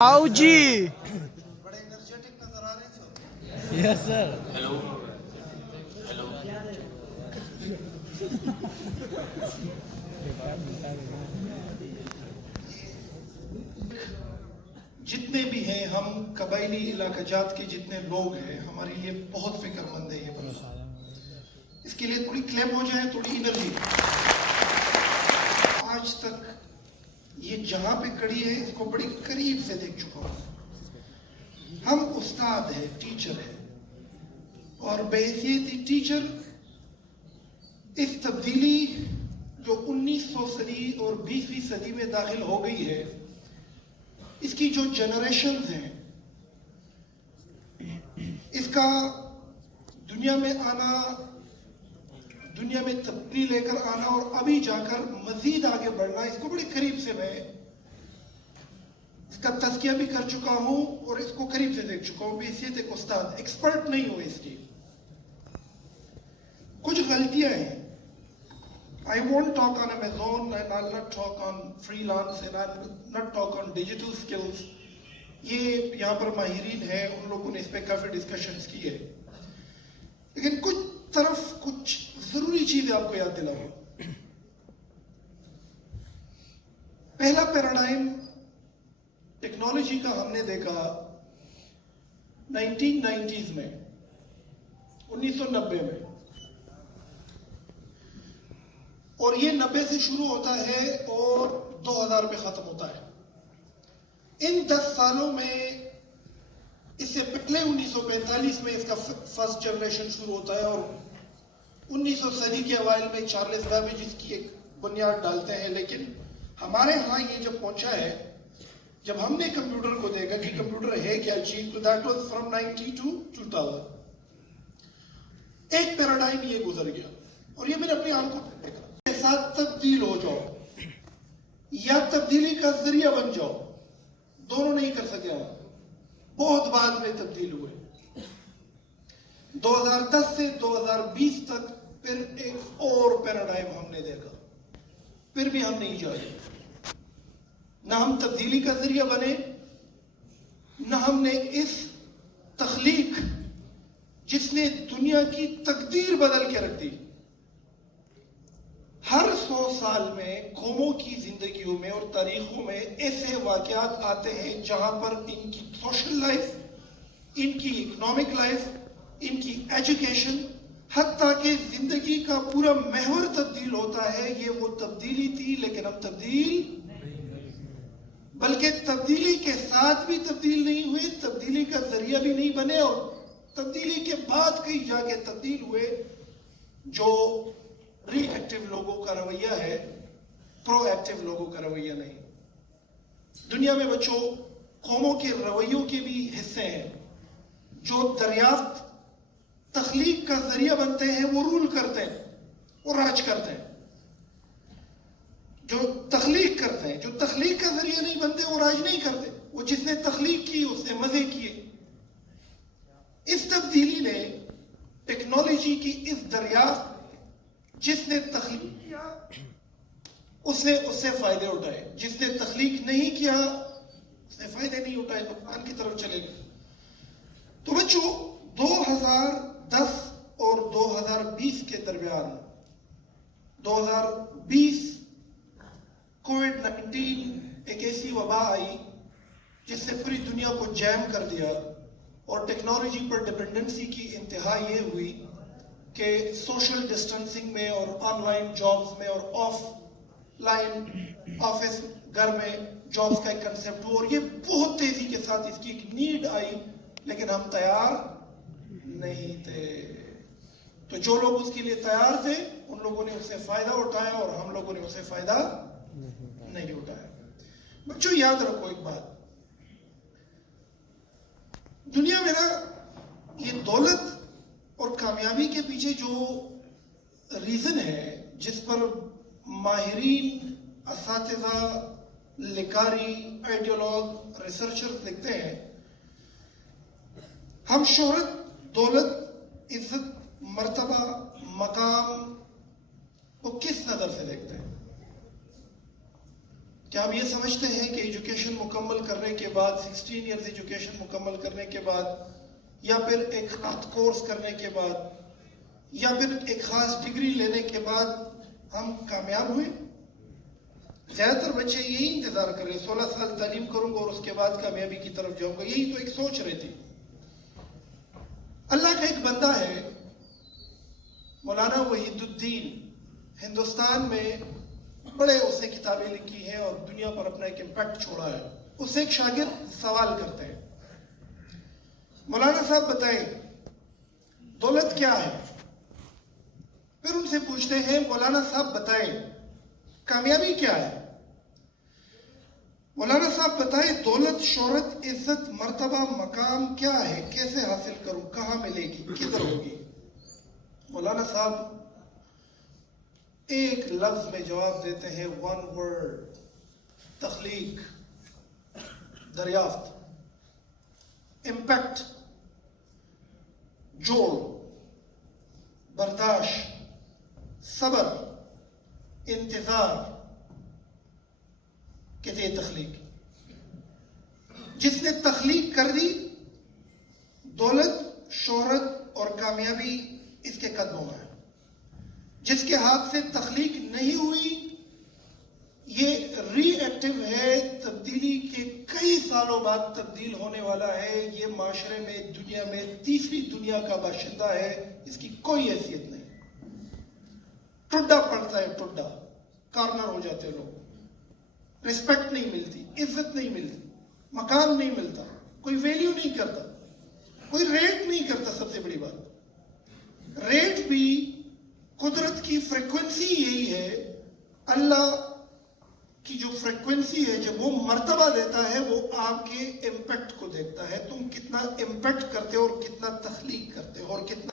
آؤ جی بڑے انرجیٹک نظر آ رہے ہیں سر. یس سر. Hello hello. جتنے بھی ہیں ہم قبائلی علاقہ جات کے جتنے لوگ ہیں ہمارے لیے بہت فکر مند ہے یہ بندہ. اس کے لیے تھوڑی کلیپ ہو جائے, تھوڑی انرجی. آج تک یہ جہاں پہ کڑی ہے اس کو بڑی قریب سے دیکھ چکا ہوں. ہم استاد ہیں, ٹیچر ہیں, اور بحیثیت ٹیچر اس تبدیلی جو 1900 صدی اور 20ویں صدی میں داخل ہو گئی ہے, اس کی جو جنریشنز ہیں, اس کا دنیا میں آنا, دنیا میں تبدیلی لے کر آنا اور ابھی جا کر مزید آگے بڑھنا, اس کو بڑی قریب سے میں اس کا تذکیہ بھی کر چکا ہوں اور اس کو قریب سے دیکھ چکا ہوں. بحیثیت ایک استاد, ایکسپرٹ نہیں ہوں اس کی. کچھ غلطیاں ہیں. I won't talk on Amazon and I'll not talk on freelance and I'll not talk on digital skills. یہ یہاں پر ماہرین ہیں, ان لوگوں نے اس پہ کافی ڈسکشنز کی ہے, لیکن کچھ ضروری چیزیں آپ کو یاد دلاؤں. پہلا پیراڈائم ٹیکنالوجی کا ہم نے دیکھا 1990s میں, 1990 میں, اور یہ 90 سے شروع ہوتا ہے اور 2000 پہ ختم ہوتا ہے. ان 10 سالوں میں, اس سے پہلے 1945 میں اس کا فرسٹ جنریشن شروع ہوتا ہے اور 1900 صدی کے اوائل میں چارلس بیبیج اس کی ایک بنیاد ڈالتے ہیں. لیکن ہمارے ہاں یہ جب پہنچا ہے, جب ہم نے کمپیوٹر کو دیکھا کہ کمپیوٹر ہے کیا چیز, تو دیٹ واز فرام 90 to 2000. ایک پیراڈائم یہ گزر گیا اور یہ میں نے اپنی آنکھوں پہ دیکھا. ساتھ تبدیل ہو جاؤ یا تبدیلی کا ذریعہ بن جاؤ, دونوں نہیں کر سکے ہم. بہت بعد میں تبدیل ہوئے. 2010 سے 2020 تک پھر ایک اور پیراڈائم ہم نے دیکھا, پھر بھی ہم نہیں جائے. نہ ہم تبدیلی کا ذریعہ بنے, نہ ہم نے اس تخلیق جس نے دنیا کی تقدیر بدل کے رکھ دی. ہر 100 سال میں قوموں کی زندگیوں میں اور تاریخوں میں ایسے واقعات آتے ہیں جہاں پر ان کی سوشل لائف, ان کی اکنامک لائف, ان کی ایجوکیشن, حتیٰ کہ زندگی کا پورا محور تبدیل ہوتا ہے. یہ وہ تبدیلی تھی, لیکن ہم تبدیل, بلکہ تبدیلی کے ساتھ بھی تبدیل نہیں ہوئے, تبدیلی کا ذریعہ بھی نہیں بنے, اور تبدیلی کے بعد کہیں جا کے تبدیل ہوئے. جو ری ایکٹیو لوگوں کا رویہ ہے, پرو ایکٹیو لوگوں کا رویہ نہیں. دنیا میں بچوں قوموں کے رویوں کے بھی حصے ہیں. جو دریافت تخلیق کا ذریعہ بنتے ہیں وہ رول کرتے ہیں, وہ راج کرتے ہیں. جو تخلیق کرتے ہیں, جو تخلیق کا ذریعہ نہیں بنتے, وہ راج نہیں کرتے. وہ جس نے تخلیق کی اس نے مزے کیے. اس تبدیلی نے, ٹیکنالوجی کی اس دریافت, جس نے تخلیق کیا اس نے اس سے فائدے اٹھائے, جس نے تخلیق نہیں کیا اس نے فائدے نہیں اٹھائے, نقصان کی طرف چلے گئے. تو بچوں 2010 اور 2020 کے درمیان, 2020 کووڈ-19 ایک ایسی وبا آئی جس سے پوری دنیا کو جیم کر دیا, اور ٹیکنالوجی پر ڈپینڈنسی کی انتہا یہ ہوئی کہ سوشل ڈسٹنسنگ میں اور آن لائن جابز میں اور آف لائن آفس گھر میں جابز کا ایک کنسیپٹ ہوا, اور یہ بہت تیزی کے ساتھ اس کی ایک نیڈ آئی, لیکن ہم تیار نہیں تھے. تو جو لوگ اس کے لیے تیار تھے ان لوگوں نے اس سے فائدہ اٹھایا, اور ہم لوگوں نے اس سے فائدہ نہیں اٹھایا. بچوں یاد رکھو ایک بات, دنیا میں نا یہ دولت اور کامیابی کے پیچھے جو ریزن ہے, جس پر ماہرین, اساتذہ, لکھاری, آئیڈیالوگ, ریسرچر لکھتے ہیں, ہم شہرت, دولت, عزت, مرتبہ, مقام کو کس نظر سے دیکھتے ہیں؟ کیا ہم یہ سمجھتے ہیں کہ ایجوکیشن مکمل کرنے کے بعد 16 ایئرز ایجوکیشن مکمل کرنے کے بعد یا پھر ایک خاص کورس کرنے کے بعد یا پھر ایک خاص ڈگری لینے کے بعد ہم کامیاب ہوئے؟ زیادہ تر بچے یہی انتظار کر رہے ہیں 16 سال تعلیم کروں گا اور اس کے بعد کامیابی کی طرف جاؤں گا، یہی تو ایک سوچ رہے تھے۔ اللہ کا ایک بندہ ہے مولانا وحید الدین، ہندوستان میں بڑے اس نے کتابیں لکھی ہیں اور دنیا پر اپنا ایک امپیکٹ چھوڑا ہے۔ اس سے ایک شاگرد سوال کرتے ہیں، مولانا صاحب بتائیں دولت کیا ہے؟ پھر ان سے پوچھتے ہیں مولانا صاحب بتائیں کامیابی کیا ہے؟ مولانا صاحب بتائیں دولت، شہرت، عزت، مرتبہ، مقام کیا ہے؟ کیسے حاصل کروں؟ کہاں ملے گی؟ کدھر ہوگی؟ مولانا صاحب ایک لفظ میں جواب دیتے ہیں، ون ورڈ، تخلیق، دریافت، امپیکٹ، جوڑ، برداشت، صبر، انتظار، کہتے ہیں تخلیق۔ جس نے تخلیق کر دی، دولت، شہرت اور کامیابی اس کے قدموں میں ہے۔ جس کے ہاتھ سے تخلیق نہیں ہوئی، یہ ری ایکٹیو ہے، تبدیلی کے کئی سالوں بعد تبدیل ہونے والا ہے، یہ معاشرے میں، دنیا میں تیسری دنیا کا باشندہ ہے، اس کی کوئی حیثیت نہیں۔ ٹڈا پڑتا ہے، ٹڈا، کارنر ہو جاتے لوگ، ریسپیکٹ نہیں ملتی، عزت نہیں ملتی، مقام نہیں ملتا، کوئی ویلیو نہیں کرتا، کوئی ریٹ نہیں کرتا۔ سب سے بڑی بات، ریٹ بھی قدرت کی فریکوینسی یہی ہے، اللہ کی جو فریکوینسی ہے، جب وہ مرتبہ دیتا ہے وہ آپ کے امپیکٹ کو دیکھتا ہے، تم کتنا امپیکٹ کرتے ہو اور کتنا تخلیق کرتے ہو اور کتنا